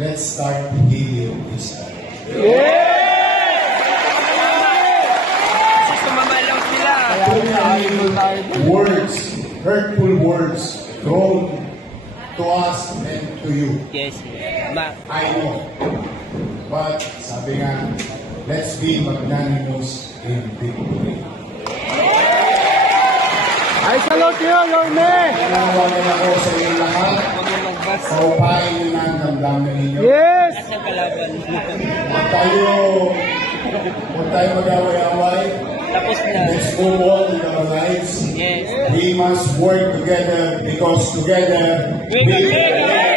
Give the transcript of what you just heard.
Let's start healing this time. Sumamalaw sila. Too many words, hurtful words thrown to us and to you. Yes. Ma. I know. But sabi nga, let's be magnanimous in victory. I salute you, Yorme! Nanawagan ako sa inyong lahat. Magbas. Paupahin niyo na ang damdamin ninyo. Yes! At ang kalaban. Huwag tayo mag-away-away. Tapos na. Let's move on in our lives. Yes. We must work together because together We can make it.